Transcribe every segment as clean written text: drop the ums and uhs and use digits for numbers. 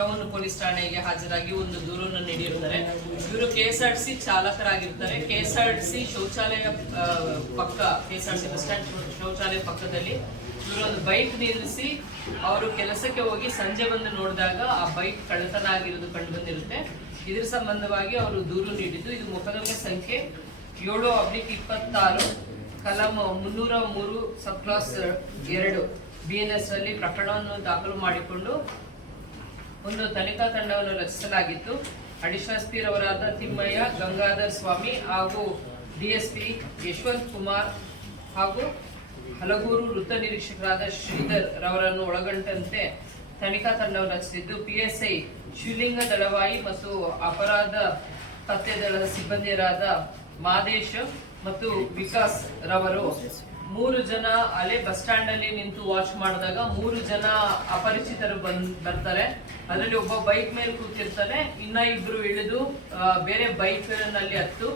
Town police ಠಾಣೆಗೆ ಹಾಜರಾಗಿ ಒಂದು ದೂರನ್ನು ನೀಡಿರುತ್ತಾರೆ. ಇವರು ಕೆಎಸ್ಆರ್ಟಿಸಿ ಚಾಲಕರಾಗಿರ್ತಾರೆ. ಕೆಎಸ್ಆರ್ಟಿಸಿ ಶೌಚಾಲಯ ಪಕ್ಕ, ಕೆಎಸ್ಆರ್ಟಿಸಿ ಬಸ್ ಸ್ಟ್ಯಾಂಡ್ ಶೌಚಾಲಯ ಪಕ್ಕದಲ್ಲಿ ಇವರು ಒಂದು ಬೈಕ್ ನಿಲ್ಲಿಸಿ ಅವರು ಕೆಲಸಕ್ಕೆ ಹೋಗಿ ಸಂಜೆ ಬಂದು ನೋಡಿದಾಗ ಆ ಬೈಕ್ ಕಳ್ಳತನ ಆಗಿರೋದು ಕಂಡು ಬಂದಿರುತ್ತೆ. ಇದರ ಸಂಬಂಧವಾಗಿ ಅವರು ದೂರು ನೀಡಿದ್ದು, ಇದು ಮೊಕದ್ದಮೆ ಸಂಖ್ಯೆ 7/26 ಕಲಂ 303 ಸಬ್ ಕ್ಲಾಸ್ 2 BNS ನಲ್ಲಿ ಪ್ರಕರಣವನ್ನು ದಾಖಲು ಮಾಡಿಕೊಂಡು ಒಂದು ತನಿಖಾ ತಂಡವನ್ನು ರಚಿಸಲಾಗಿತ್ತು. ಅಡಿಷನಲ್ ಎಸ್ಪಿ ರವರಾದ ತಿಮ್ಮಯ್ಯ ಗಂಗಾಧರ್ ಸ್ವಾಮಿ ಹಾಗೂ ಡಿಎಸ್ಪಿ ಯಶವಂತ್ ಕುಮಾರ್ ಹಾಗೂ ಹಲಗೂರು ವೃತ್ತ ನಿರೀಕ್ಷಕರಾದ ಶ್ರೀಧರ್ ರವರನ್ನು ಒಳಗೊಂಡಂತೆ ತನಿಖಾ ತಂಡವನ್ನು ರಚಿಸಿದ್ದು, PSI ಶಿವಲಿಂಗ ದಳವಾಯಿ ಮತ್ತು ಅಪರಾಧ ಪತ್ತೆ ದಳದ ಸಿಬ್ಬಂದಿಯರಾದ ಮಾದೇಶ್ ಮತ್ತು ವಿಕಾಸ್ ರವರು 3 ಜನ ಅಲ್ಲೇ ಬಸ್ ಸ್ಟ್ಯಾಂಡ್ ಅಲ್ಲಿ ನಿಂತು ವಾಚ್ ಮಾಡಿದಾಗ 3 ಜನ ಅಪರಿಚಿತರು ಬರ್ತಾರೆ. ಅದರಲ್ಲಿ ಒಬ್ಬ ಬೈಕ್ ಮೇಲೆ ಕೂತಿರ್ತಾನೆ, ಇನ್ನ ಇಬ್ರು ಇಳಿದು ಬೇರೆ ಬೈಕ್ ನಲ್ಲಿ ಹತ್ತು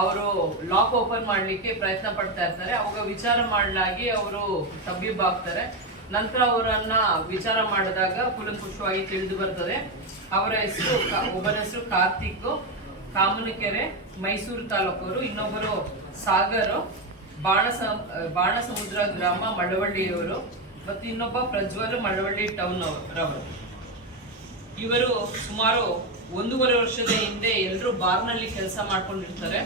ಅವರು ಲಾಕ್ ಓಪನ್ ಮಾಡ್ಲಿಕ್ಕೆ ಪ್ರಯತ್ನ ಪಡ್ತಾ ಇರ್ತಾರೆ. ಅವಾಗ ವಿಚಾರ ಮಾಡಲಾಗಿ ಅವರು ತಬ್ಬಿಬ್ಬಾಗ್ತಾರೆ. ನಂತರ ಅವರನ್ನ ವಿಚಾರ ಮಾಡಿದಾಗ ಕೂಲಂಕುಷವಾಗಿ ತಿಳಿದು ಬರ್ತದೆ. ಅವರ ಹೆಸರು, ಒಬ್ಬನ ಹೆಸರು ಕಾರ್ತಿಕ್, ಕಾಮನಕೆರೆ, ಮೈಸೂರು ತಾಲೂಕವರು, ಇನ್ನೊಬ್ಬರು ಸಾಗರ್, ಬಾಣಸಮುದ್ರ ಗ್ರಾಮ, ಮಳವಳ್ಳಿಯವರು, ಮತ್ತು ಇನ್ನೊಬ್ಬ ಪ್ರಜ್ವಲ್, ಮಳವಳ್ಳಿ ಟೌನ್ ರವರು. ಇವರು ಸುಮಾರು 1.5 ವರ್ಷದ ಹಿಂದೆ ಎಲ್ಲರೂ ಬಾರ್ನಲ್ಲಿ ಕೆಲಸ ಮಾಡ್ಕೊಂಡಿರ್ತಾರೆ.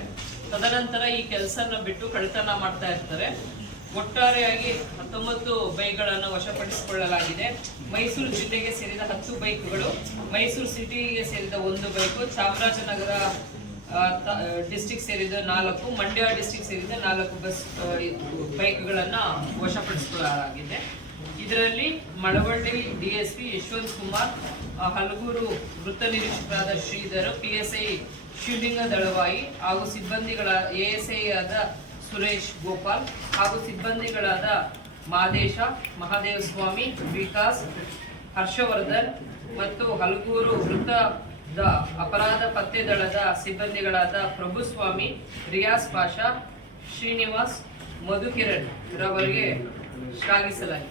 ತದನಂತರ ಈ ಕೆಲಸನ ಬಿಟ್ಟು ಕಳ್ಳತನ ಮಾಡ್ತಾ ಇರ್ತಾರೆ. ಒಟ್ಟಾರೆಯಾಗಿ 19 ಬೈಕ್ಗಳನ್ನು ವಶಪಡಿಸಿಕೊಳ್ಳಲಾಗಿದೆ. ಮೈಸೂರು ಜಿಲ್ಲೆಗೆ ಸೇರಿದ 10 ಬೈಕ್ಗಳು, ಮೈಸೂರು ಸಿಟಿಗೆ ಸೇರಿದ 1 ಬೈಕು, ಚಾಮರಾಜನಗರ ಡಿಸ್ಟಿಕ್ ಸೇರಿದ 4, ಮಂಡ್ಯ ಡಿಸ್ಟಿಕ್ ಸೇರಿದ 4 ಬೈಕ್ಗಳನ್ನ ವಶಪಡಿಸಿಕೊಳ್ಳಲಾಗಿದೆ. ಇದರಲ್ಲಿ ಮಳವಳ್ಳಿ ಡಿಎಸ್ಪಿ ಯಶವಂತ್ ಕುಮಾರ್, ಹಲಗೂರು ವೃತ್ತ ನಿರೀಕ್ಷಕರಾದ ಶ್ರೀಧರ್, PSI ಶಿವಲಿಂಗ ದಳವಾಯಿ ಹಾಗೂ ಸಿಬ್ಬಂದಿಗಳ ASI ಆದ ಸುರೇಶ್ ಗೋಪಾಲ್ ಹಾಗೂ ಸಿಬ್ಬಂದಿಗಳಾದ ಮಾದೇಶ, ಮಹಾದೇವ ಸ್ವಾಮಿ, ವಿಕಾಸ್, ಹರ್ಷವರ್ಧನ್ ಮತ್ತು ಹಲಗೂರು ವೃತ್ತದ ಅಪರಾಧ ಪತ್ತೆ ದಳದ ಸಿಬ್ಬಂದಿಗಳಾದ ಪ್ರಭುಸ್ವಾಮಿ, ರಿಯಾಸ್ ಪಾಷಾ, ಶ್ರೀನಿವಾಸ್, ಮಧುಕಿರಣ್ ರವರಿಗೆ ಶ್ಲಾಘಿಸಲಾಗಿದೆ.